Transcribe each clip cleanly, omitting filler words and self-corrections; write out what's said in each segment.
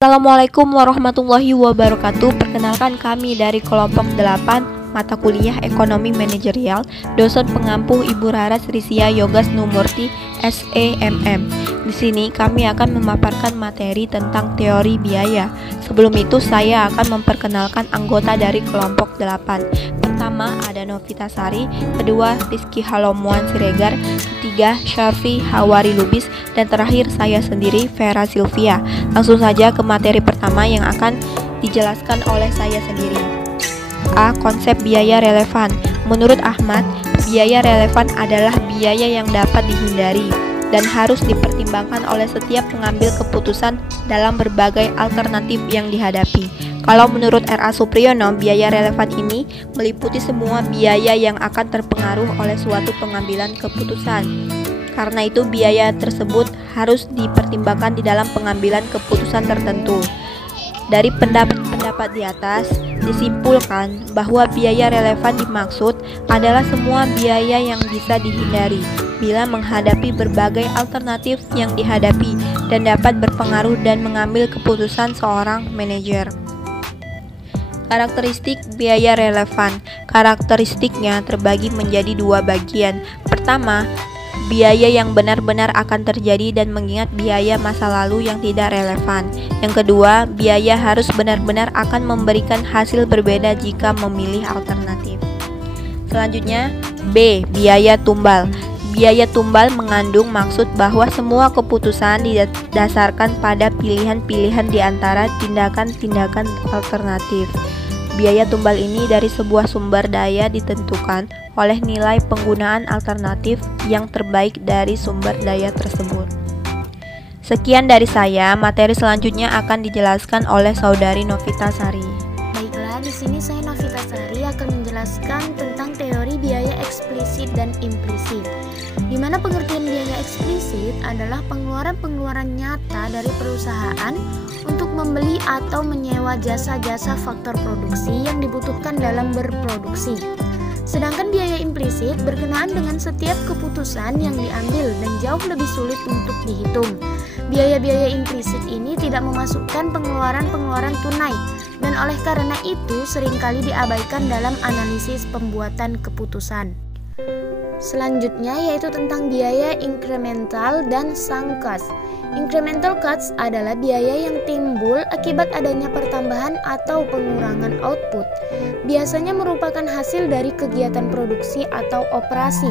Assalamualaikum warahmatullahi wabarakatuh. Perkenalkan, kami dari kelompok 8 mata kuliah Ekonomi Manajerial, dosen pengampu Ibu Raras Risia Yogas Numurti SEMM. Di sini kami akan memaparkan materi tentang teori biaya. Sebelum itu saya akan memperkenalkan anggota dari kelompok 8. Pertama ada Novita Sari, kedua Rizky Halomuan Siregar, ketiga Syarfi Hawari Lubis, dan terakhir saya sendiri Vera Silvia. Langsung saja ke materi pertama yang akan dijelaskan oleh saya sendiri. A. Konsep biaya relevan. Menurut Ahmad, biaya relevan adalah biaya yang dapat dihindari dan harus dipertimbangkan oleh setiap pengambil keputusan dalam berbagai alternatif yang dihadapi. Kalau menurut R.A. Supriyono, biaya relevan ini meliputi semua biaya yang akan terpengaruh oleh suatu pengambilan keputusan. Karena itu, biaya tersebut harus dipertimbangkan di dalam pengambilan keputusan tertentu. Dari pendapat di atas, disimpulkan bahwa biaya relevan dimaksud adalah semua biaya yang bisa dihindari bila menghadapi berbagai alternatif yang dihadapi dan dapat berpengaruh dan mengambil keputusan seorang manajer. Karakteristik biaya relevan. Karakteristiknya terbagi menjadi dua bagian. Pertama, biaya yang benar-benar akan terjadi dan mengingat biaya masa lalu yang tidak relevan. Yang kedua, biaya harus benar-benar akan memberikan hasil berbeda jika memilih alternatif. Selanjutnya, B. Biaya tumbal. Biaya tumbal mengandung maksud bahwa semua keputusan didasarkan pada pilihan-pilihan di antara tindakan-tindakan alternatif. Biaya tumbal ini dari sebuah sumber daya ditentukan oleh nilai penggunaan alternatif yang terbaik dari sumber daya tersebut. Sekian dari saya, materi selanjutnya akan dijelaskan oleh saudari Novita Sari. Baiklah, di sini saya Novita Sari akan menjelaskan tentang teori biaya eksplisit dan implisit. Di mana pengertian biaya eksplisit adalah pengeluaran-pengeluaran nyata dari perusahaan untuk membeli atau menyewa jasa-jasa faktor produksi yang dibutuhkan dalam berproduksi. Sedangkan biaya implisit berkenaan dengan setiap keputusan yang diambil dan jauh lebih sulit untuk dihitung. Biaya-biaya implisit ini tidak memasukkan pengeluaran-pengeluaran tunai dan oleh karena itu seringkali diabaikan dalam analisis pembuatan keputusan. Selanjutnya yaitu tentang biaya incremental dan sunk cost. Incremental costs adalah biaya yang timbul akibat adanya pertambahan atau pengurangan output. Biasanya merupakan hasil dari kegiatan produksi atau operasi.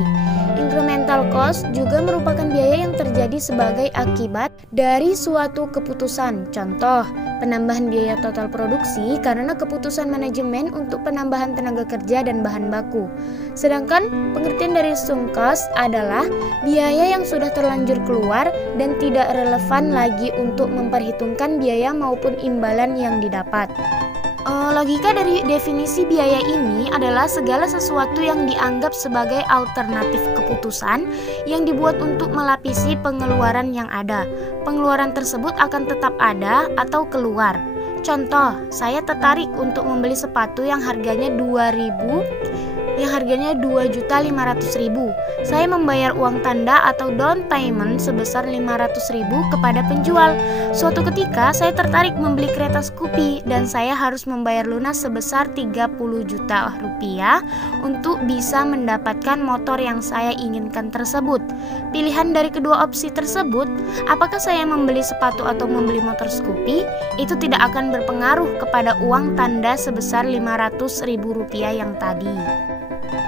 Incremental cost juga merupakan biaya yang terjadi sebagai akibat dari suatu keputusan. Contoh, penambahan biaya total produksi karena keputusan manajemen untuk penambahan tenaga kerja dan bahan baku. Sedangkan pengertian dari sunk cost adalah biaya yang sudah terlanjur keluar dan tidak relevan lagi untuk memperhitungkan biaya maupun imbalan yang didapat. Logika dari definisi biaya ini adalah segala sesuatu yang dianggap sebagai alternatif keputusan yang dibuat untuk melapisi pengeluaran yang ada. Pengeluaran tersebut akan tetap ada atau keluar. Contoh, saya tertarik untuk membeli sepatu yang harganya 2.500.000. Saya membayar uang tanda atau down payment sebesar 500.000 kepada penjual. Suatu ketika saya tertarik membeli kereta Scoopy dan saya harus membayar lunas sebesar 30 juta rupiah untuk bisa mendapatkan motor yang saya inginkan tersebut. Pilihan dari kedua opsi tersebut, apakah saya membeli sepatu atau membeli motor Scoopy, itu tidak akan berpengaruh kepada uang tanda sebesar 500.000 rupiah yang tadi.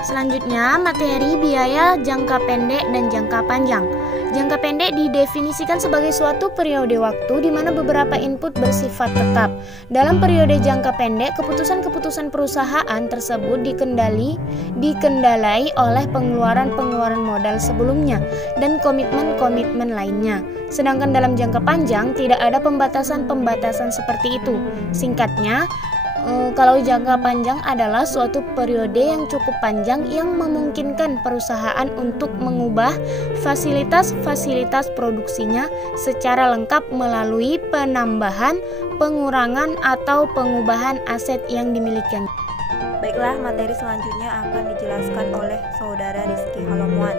Selanjutnya, materi biaya jangka pendek dan jangka panjang. Jangka pendek didefinisikan sebagai suatu periode waktu di mana beberapa input bersifat tetap. Dalam periode jangka pendek, keputusan-keputusan perusahaan tersebut dikendalai oleh pengeluaran-pengeluaran modal sebelumnya dan komitmen-komitmen lainnya. Sedangkan dalam jangka panjang tidak ada pembatasan-pembatasan seperti itu. Singkatnya, kalau jangka panjang adalah suatu periode yang cukup panjang yang memungkinkan perusahaan untuk mengubah fasilitas-fasilitas produksinya secara lengkap melalui penambahan, pengurangan, atau pengubahan aset yang dimilikinya. Baiklah, materi selanjutnya akan dijelaskan oleh saudara Rizky Halomuan.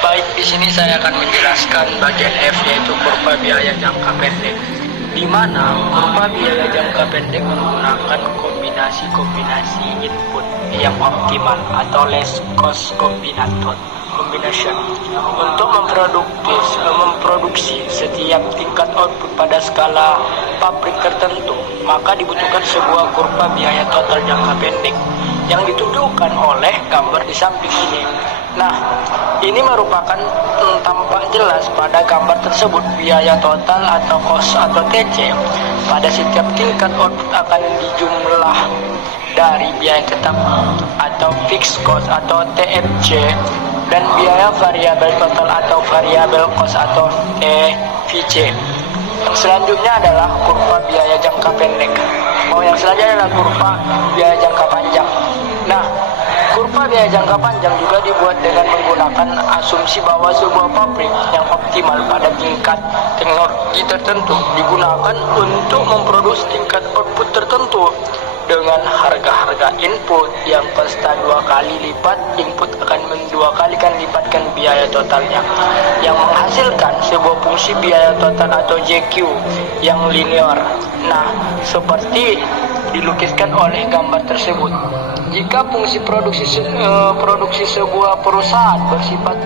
Baik, di sini saya akan menjelaskan bagian F, yaitu kurva biaya jangka pendek. Di di mana kurva biaya jangka pendek menggunakan kombinasi input yang optimal atau less cost combination untuk memproduksi setiap tingkat output pada skala pabrik tertentu. Maka dibutuhkan sebuah kurva biaya total jangka pendek yang ditunjukkan oleh gambar di samping ini. Nah, ini merupakan tampak jelas pada gambar tersebut biaya total atau cost atau TC pada setiap tingkat output akan dijumlah dari biaya tetap atau fixed cost atau TFC dan biaya variabel total atau variabel cost atau TVC. Yang selanjutnya adalah kurva biaya jangka pendek. Yang selanjutnya adalah kurva biaya jangka panjang. Nah, kurva biaya jangka panjang juga dibuat dengan menggunakan asumsi bahwa sebuah pabrik yang optimal pada tingkat teknologi tertentu digunakan untuk memproduksi tingkat output tertentu dengan harga-harga input yang pasta 2 kali lipat input akan 2 kali lipatkan biaya totalnya yang menghasilkan sebuah fungsi biaya total atau JQ yang linear. Nah, seperti dilukiskan oleh gambar tersebut. Jika fungsi produksi sebuah perusahaan bersifat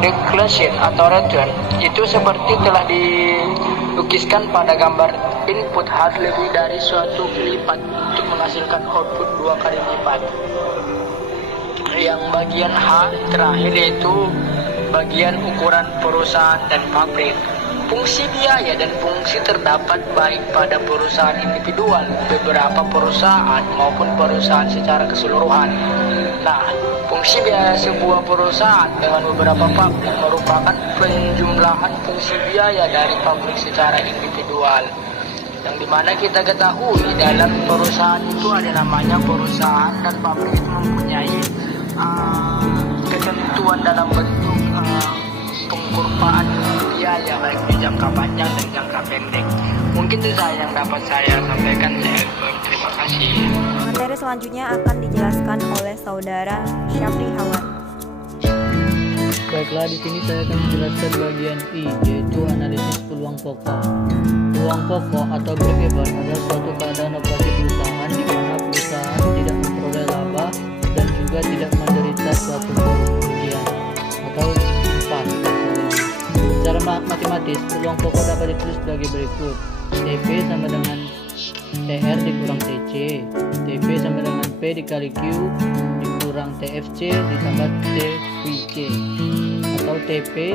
decreasing atau return, itu seperti telah dilukiskan pada gambar, input harus lebih dari suatu lipat untuk menghasilkan output 2 kali lipat. Yang bagian H terakhir yaitu bagian ukuran perusahaan dan pabrik. Fungsi biaya dan fungsi terdapat baik pada perusahaan individual, beberapa perusahaan maupun perusahaan secara keseluruhan. Nah, fungsi biaya sebuah perusahaan dengan beberapa pabrik merupakan penjumlahan fungsi biaya dari pabrik secara individual. Yang dimana kita ketahui dalam perusahaan itu ada namanya perusahaan dan pabrik itu mempunyai ketentuan dalam bentuk pengkurvaan biaya baik di jangka panjang dan jangka pendek. Mungkin itu yang dapat saya sampaikan. Terima kasih. Materi selanjutnya akan dijelaskan oleh saudara Syafri Hawan. Baiklah, di sini saya akan menjelaskan bagian I, yaitu analisis peluang pokok. Peluang pokok atau break-even adalah suatu keadaan operasi perusahaan di mana perusahaan tidak memperoleh laba dan juga tidak menderita suatu kerugian atau impas. Secara matematis, peluang pokok dapat ditulis sebagai berikut. TP sama dengan TR dikurang TC, TP sama dengan P dikali Q dikurang TFC ditambah TVC, atau TP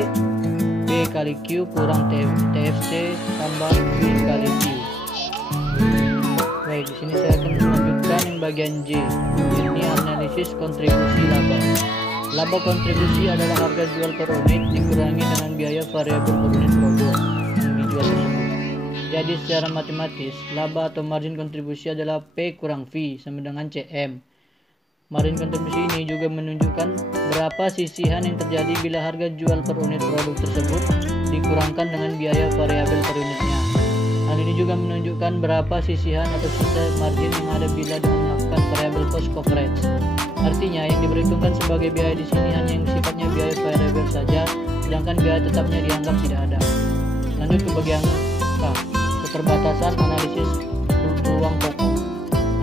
P kali Q kurang TFC tambah V kali Q. Baik, di sini saya akan melanjutkan yang bagian J. Ini analisis kontribusi laba. Laba kontribusi adalah harga jual per unit dikurangi dengan biaya variabel per unit produk yang dijual tersebut. Jadi secara matematis, laba atau margin kontribusi adalah P kurang V sama dengan CM. Margin kontribusi ini juga menunjukkan berapa sisihan yang terjadi bila harga jual per unit produk tersebut dikurangkan dengan biaya variabel per unitnya. Hal ini juga menunjukkan berapa sisihan atau sisa margin yang ada bila dengan melakukan variable cost coverage. Artinya yang diperhitungkan sebagai biaya di sini hanya yang sifatnya biaya variabel saja, sedangkan biaya tetapnya dianggap tidak ada. Lanjut ke bagian K, keterbatasan analisis peluang pokok.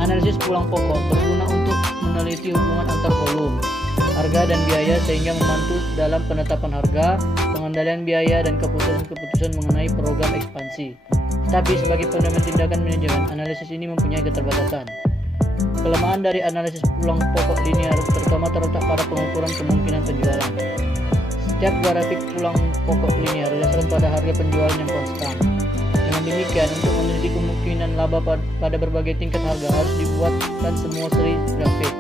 Analisis peluang pokok berguna untuk meneliti hubungan antar volume, harga dan biaya sehingga membantu dalam penetapan harga, pengendalian biaya dan keputusan-keputusan mengenai program ekspansi. Tetapi sebagai fundament tindakan manajemen, analisis ini mempunyai keterbatasan. Kelemahan dari analisis peluang pokok linear terutama terletak pada pengukuran kemungkinan penjualan. Setiap grafik peluang pokok linear berdasarkan pada harga penjualan yang konstan. Dengan demikian, untuk meneliti kemungkinan laba pada berbagai tingkat harga harus dibuatkan semua seri grafik.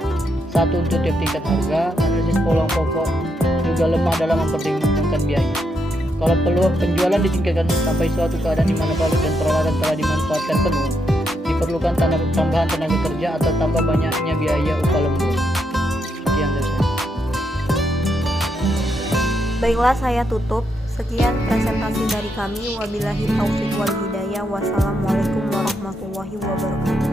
Satu untuk tiap tingkat harga. Analisis peluang pokok juga lemah dalam mempertimbangkan biaya. Kalau peluang penjualan ditingkatkan sampai suatu keadaan di mana balik dan peralatan telah dimanfaatkan penuh, diperlukan tambahan tenaga kerja atau tambah banyaknya biaya upah lembur. Sekian dari saya. Baiklah, saya tutup. Sekian presentasi dari kami. Wabillahi taufiq wal hidayah. Wassalamualaikum warahmatullahi wabarakatuh.